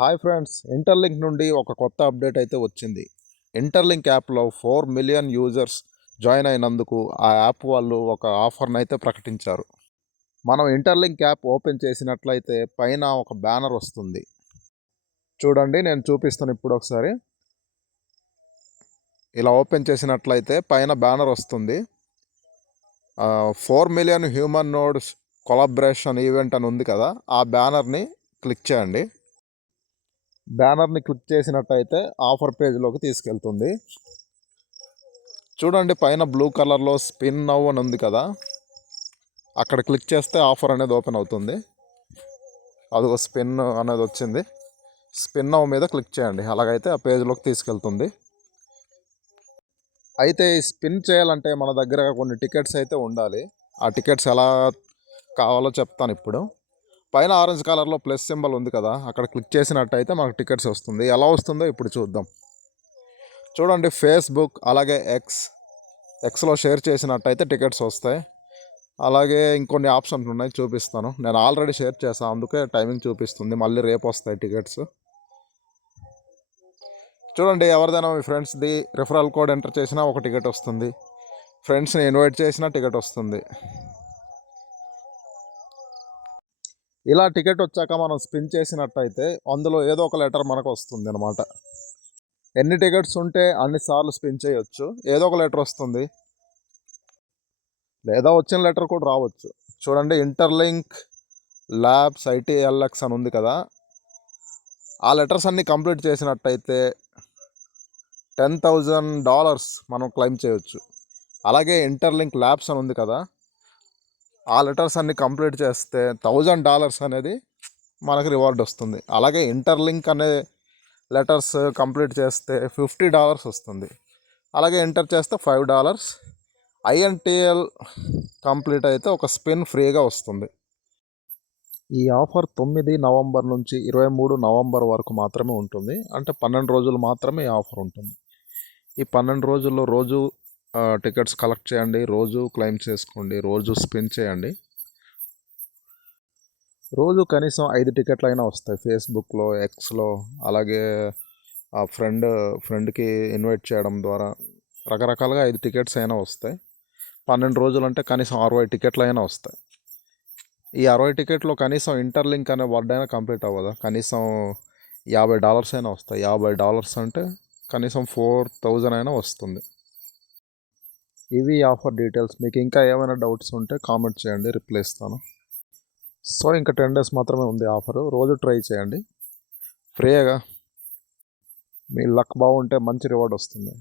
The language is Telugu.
హాయ్ ఫ్రెండ్స్, ఇంటర్లింక్ నుండి ఒక కొత్త అప్డేట్ అయితే వచ్చింది. ఇంటర్లింక్ యాప్లో 4 మిలియన్ యూజర్స్ జాయిన్ అయినందుకు ఆ యాప్ వాళ్ళు ఒక ఆఫర్ని అయితే ప్రకటించారు. మనం ఇంటర్లింక్ యాప్ ఓపెన్ చేసినట్లయితే పైన ఒక బ్యానర్ వస్తుంది. చూడండి, నేను చూపిస్తాను ఇప్పుడు ఒకసారి. ఇలా ఓపెన్ చేసినట్లయితే పైన బ్యానర్ వస్తుంది. 4 million human nodes collaboration event అని ఉంది కదా, ఆ బ్యానర్ని క్లిక్ చేయండి. బ్యానర్ని క్లిక్ చేసినట్టయితే ఆఫర్ పేజ్లోకి తీసుకెళ్తుంది. చూడండి, పైన బ్లూ కలర్లో స్పిన్ నౌ అని ఉంది కదా, అక్కడ క్లిక్ చేస్తే ఆఫర్ అనేది ఓపెన్ అవుతుంది. అదిగో స్పిన్ అనేది వచ్చింది. స్పిన్ నౌ మీద క్లిక్ చేయండి, అలాగైతే ఆ పేజ్లోకి తీసుకెళ్తుంది. అయితే ఈ స్పిన్ చేయాలంటే మన దగ్గర కొన్ని టికెట్స్ అయితే ఉండాలి. ఆ టికెట్స్ ఎలా కావాలో చెప్తాను ఇప్పుడు. పైన ఆరెంజ్ కలర్లో ప్లస్ సింబల్ ఉంది కదా, అక్కడ క్లిక్ చేసినట్టయితే మనకు టికెట్స్ వస్తుంది. ఎలా వస్తుందో ఇప్పుడు చూద్దాం. చూడండి, ఫేస్బుక్ అలాగే ఎక్స్లో షేర్ చేసినట్టయితే టికెట్స్ వస్తాయి. అలాగే ఇంకొన్ని ఆప్షన్స్ ఉన్నాయి, చూపిస్తాను. నేను ఆల్రెడీ షేర్ చేశాను, అందుకే టైమింగ్ చూపిస్తుంది. మళ్ళీ రేపు వస్తాయి టికెట్స్. చూడండి, ఎవరిదైనా మీ ఫ్రెండ్స్ది రిఫరల్ కోడ్ ఎంటర్ చేసినా ఒక టికెట్ వస్తుంది. ఫ్రెండ్స్ని ఇన్వైట్ చేసినా టికెట్ వస్తుంది. ఇలా టికెట్ వచ్చాక మనం స్పిన్ చేసినట్టయితే అందులో ఏదో ఒక లెటర్ మనకు వస్తుంది అనమాట. ఎన్ని టికెట్స్ ఉంటే అన్నిసార్లు స్పిన్ చేయొచ్చు. ఏదో ఒక లెటర్ వస్తుంది, లేదా వచ్చిన లెటర్ కూడా రావచ్చు. చూడండి, ఇంటర్లింక్ ల్యాబ్స్ ITLX అని ఉంది కదా, ఆ లెటర్స్ అన్నీ కంప్లీట్ చేసినట్టయితే $10,000 మనం క్లెయిమ్ చేయొచ్చు. అలాగే ఇంటర్లింక్ ల్యాబ్స్ అని ఉంది కదా, ఆ లెటర్స్ అన్ని కంప్లీట్ చేస్తే $1,000 అనేది మనకు రివార్డ్ వస్తుంది. అలాగే ఇంటర్లింక్ అనే లెటర్స్ కంప్లీట్ చేస్తే $50 వస్తుంది. అలాగే ఎంటర్ చేస్తే $5. INTL కంప్లీట్ అయితే ఒక స్పిన్ ఫ్రీగా వస్తుంది. ఈ ఆఫర్ 9 నవంబర్ నుంచి 23 నవంబర్ వరకు మాత్రమే ఉంటుంది. అంటే 12 రోజులు మాత్రమే ఈ ఆఫర్ ఉంటుంది. ఈ 12 రోజుల్లో రోజు టికెట్స్ కలెక్ట్ చేయండి, రోజు క్లెయిమ్ చేసుకోండి, రోజు స్పిన్ చేయండి. రోజు కనీసం 5 టికెట్లు అయినా వస్తాయి. ఫేస్బుక్లో, ఎక్స్లో, అలాగే ఆ ఫ్రెండ్కి ఇన్వైట్ చేయడం ద్వారా రకరకాలుగా 5 టికెట్స్ అయినా వస్తాయి. 12 రోజులు అంటే కనీసం 60 టికెట్లు అయినా వస్తాయి. ఈ 60 టికెట్లో కనీసం ఇంటర్లింక్ అనే వర్డ్ అయినా కంప్లీట్ అవ్వదా, కనీసం $50 అయినా వస్తాయి. $50 అంటే కనీసం 4,000 అయినా వస్తుంది. ఇవి ఆఫర్ డీటెయిల్స్. మీకు ఇంకా ఏమైనా డౌట్స్ ఉంటే కామెంట్ చేయండి, రిప్లై ఇస్తాను. సో ఇంకా 10 డేస్ మాత్రమే ఉంది ఆఫరు. రోజు ట్రై చేయండి, ఫ్రీగా. మీ లక్ బాగుంటే మంచి రివార్డ్ వస్తుంది.